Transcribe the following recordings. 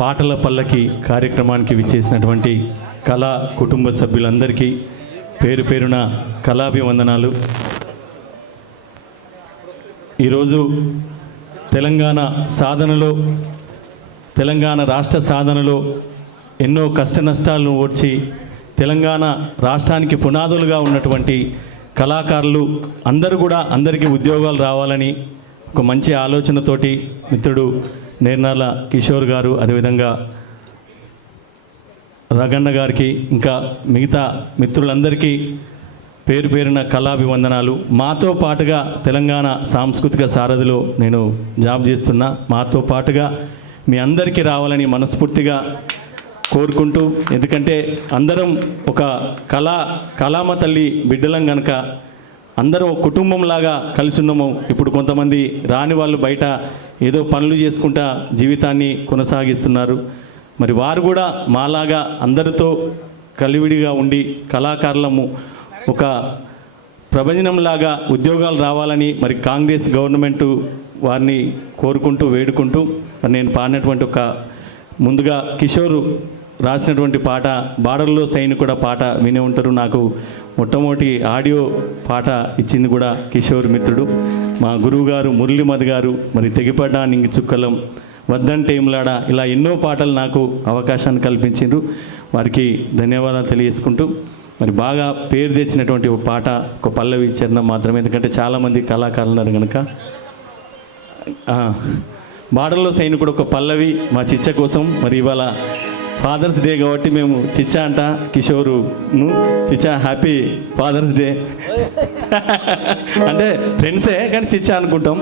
పాటల పల్లకి కార్యక్రమానికి విచ్చేసినటువంటి కళా కుటుంబ సభ్యులందరికీ పేరు పేరున కళాభివందనాలు. ఈరోజు తెలంగాణ రాష్ట్ర సాధనలో ఎన్నో కష్ట నష్టాలను ఓర్చి తెలంగాణ రాష్ట్రానికి పునాదులుగా ఉన్నటువంటి కళాకారులు అందరికీ ఉద్యోగాలు రావాలని ఒక మంచి ఆలోచనతోటి మిత్రుడు నేర్నాల కిషోర్ గారు, అదేవిధంగా రగన్న గారికి, ఇంకా మిగతా మిత్రులందరికీ పేరు పేరున కళాభివందనాలు. మాతో పాటుగా తెలంగాణ సాంస్కృతిక సారథిలో నేను జాబ్ చేస్తున్నా. మాతో పాటుగా మీ అందరికీ రావాలని మనస్ఫూర్తిగా కోరుకుంటూ, ఎందుకంటే అందరం ఒక కళామ తల్లి బిడ్డలం కనుక అందరం ఒక కుటుంబంలాగా కలిసి ఉన్నాము. ఇప్పుడు కొంతమంది రాని వాళ్ళు బయట ఏదో పనులు చేసుకుంటా జీవితాన్ని కొనసాగిస్తున్నారు. మరి వారు కూడా మాలాగా అందరితో కలివిడిగా ఉండి కళాకారులము ఒక ప్రపంచంలాగా ఉద్యోగాలు రావాలని మరి కాంగ్రెస్ గవర్నమెంటు వారిని కోరుకుంటూ వేడుకుంటూ నేను పాడినటువంటి ముందుగా కిషోర్ రాసినటువంటి పాట బార్డర్లో సైనికుడ పాట వినే ఉంటారు. నాకు మొట్టమొదటి ఆడియో పాట ఇచ్చింది కూడా కిషోర్ మిత్రుడు, మా గురువు గారు మురళీమద్ గారు. మరి తెగిపడ్డా నింగి చుక్కలం, వద్దంటేంలాడ, ఇలా ఎన్నో పాటలు నాకు అవకాశాన్ని కల్పించారు. వారికి ధన్యవాదాలు తెలియజేసుకుంటూ, మరి బాగా పేరు తెచ్చినటువంటి ఒక పాట, ఒక పల్లవి చరణం మాత్రమే, ఎందుకంటే చాలామంది కళాకారులు ఉన్నారు కనుక. బార్డర్లో సైనికుడు ఒక పల్లవి మా చిచ్చ కోసం. మరి ఇవాళ ఫాదర్స్ డే కాబట్టి మేము చిచ్చా అంట కిషోరును, చిచ్చా హ్యాపీ ఫాదర్స్ డే అంటే ఫ్రెండ్సే కానీ చిచ్చా అనుకుంటాం.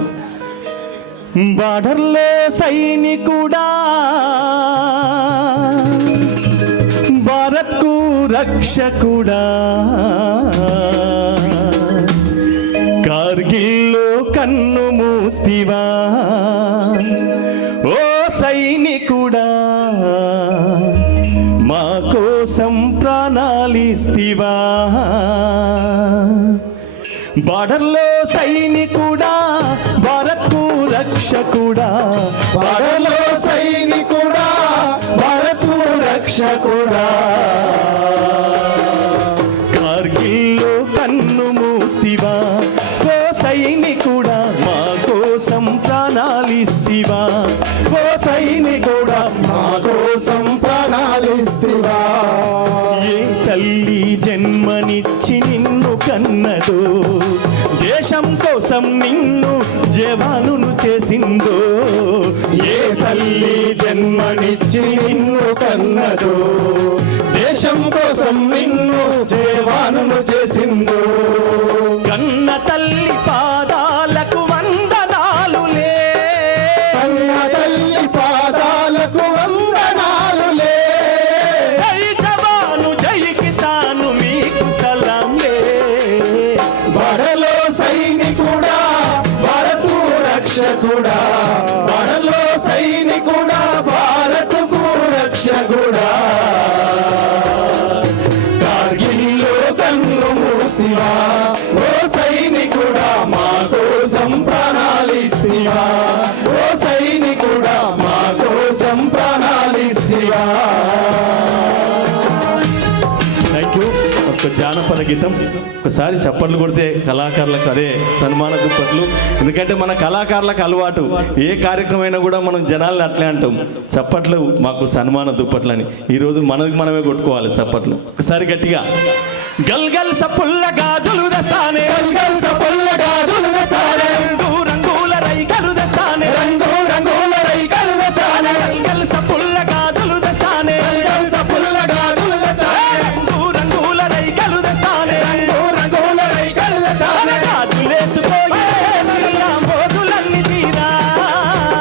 బార్డర్లో సైనికుడా భారత్కు రక్షకుడా, కార్గిల్లో కన్ను మూస్తివా ఓ సైనికుడా, మా కోసం ప్రాణాలిస్తివా. బార్డర్లో సైనికుడా భారత్కు రక్షకుడా, బార్డర్లో సైనికుడా భారత్కు రక్షకుడా, కార్గిల్లో కన్ను మూసివా ఓ సైనికుడా, మా కోసం ప్రాణాలిస్తివా ఓ సైనికుడా, మా కోసం ప్రాణాలిస్తివా. ఏ తల్లి జన్మనిచ్చి నిన్ను కన్నదో, దేశం కోసం నిన్ను జవానును చేసిందో. ఏ తల్లి జన్మనిచ్చి నిన్ను కన్నదో, దేశం కోసం నిన్ను జవానును చేసిందో. కన్న తల్లి పాదాలకు వందనాలులే, కన్న తల్లి పాదాలకు వందనాలులే. జై జవాను జై కిసాను మీకు సలాంలే. బార్డర్లో సైనికుడా భారత్కు రక్షకుడా, బార్డర్లో సైనికుడా భారత్కు రక్షకుడా, కార్గిల్లో కన్ను మూసివా ఓ సైనికుడా, మా కోసం ప్రాణాలిస్తివా ఓ సైనికుడా, మా కోసం ప్రాణాలిస్తివా. Thank you. ఒక జానపద గీతం ఒకసారి చప్పట్లు కొడితే కళాకారులకు అదే సన్మాన దుప్పట్లు. ఎందుకంటే మన కళాకారులకు అలవాటు, ఏ కార్యక్రమం కూడా మనం జనాల్ని అట్లే అంటాం, చప్పట్లు మాకు సన్మాన దుప్పట్లు అని. ఈరోజు మనమే కొట్టుకోవాలి చప్పట్లు. ఒకసారి గట్టిగా గల్ గల్ సప్పుల్ల గాజులు దస్తానే, గల్ గల్ సప్పుల్ల గాజులు దస్తానే, రంగు రంగుల రైకలు దస్తానే, రంగు రంగుల రైకలు దస్తానే, గల్ గల్ సప్పుల్ల గాజులు దస్తానే, గల్ గల్ సప్పుల్ల గాజులు దస్తానే, రంగు రంగుల రైకలు దస్తానే, రంగు రంగుల రైకలు దస్తానే. గాజులేసుకోయే బిల్లా మోజులన్నీ తీరా,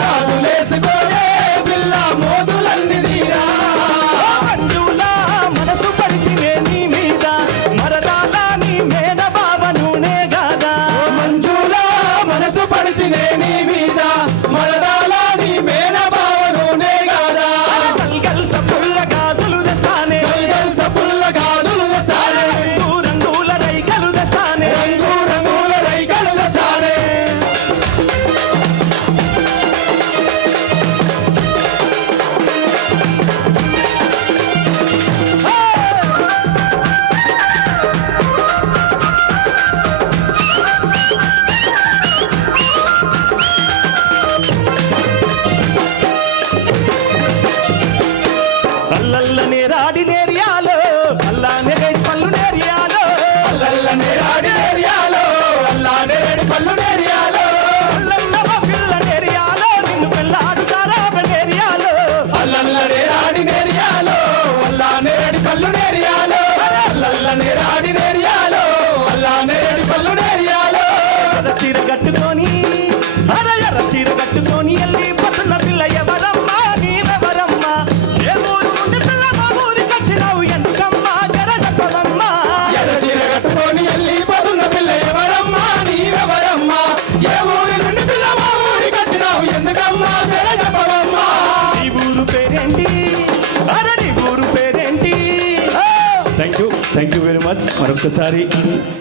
గాజులేసుకోయే బిల్లా మోజులన్నీ తీరా. మంజులా మనసు పడితివే నీ మీద, మరదాలా నీ మేన బావ నూనె గాని థ్యాంక్ యూ వెరీ మచ్. మరొకసారి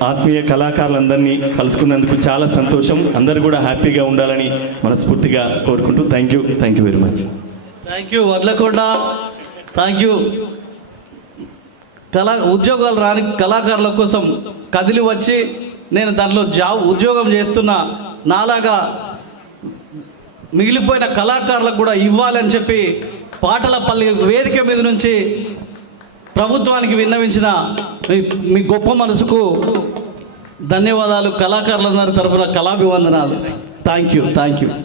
ఆత్మీయ కళాకారులందరినీ కలుసుకున్నందుకు చాలా సంతోషం. అందరూ కూడా హ్యాపీగా ఉండాలని మనస్ఫూర్తిగా కోరుకుంటూ thank you very much. Thank you Vadlakonda. Thank you. ఉద్యోగాలు రాని కళాకారుల కోసం కదిలి వచ్చి నేను దాంట్లో ఉద్యోగం చేస్తున్న నాలాగా మిగిలిపోయిన కళాకారులకు కూడా ఇవ్వాలని చెప్పి పాటలపల్లి వేదిక మీద నుంచి ప్రభుత్వానికి విన్నవించిన మీ గొప్ప మనసుకు ధన్యవాదాలు. కళాకారులందరి తరఫున కళాభివందనాలు. Thank you.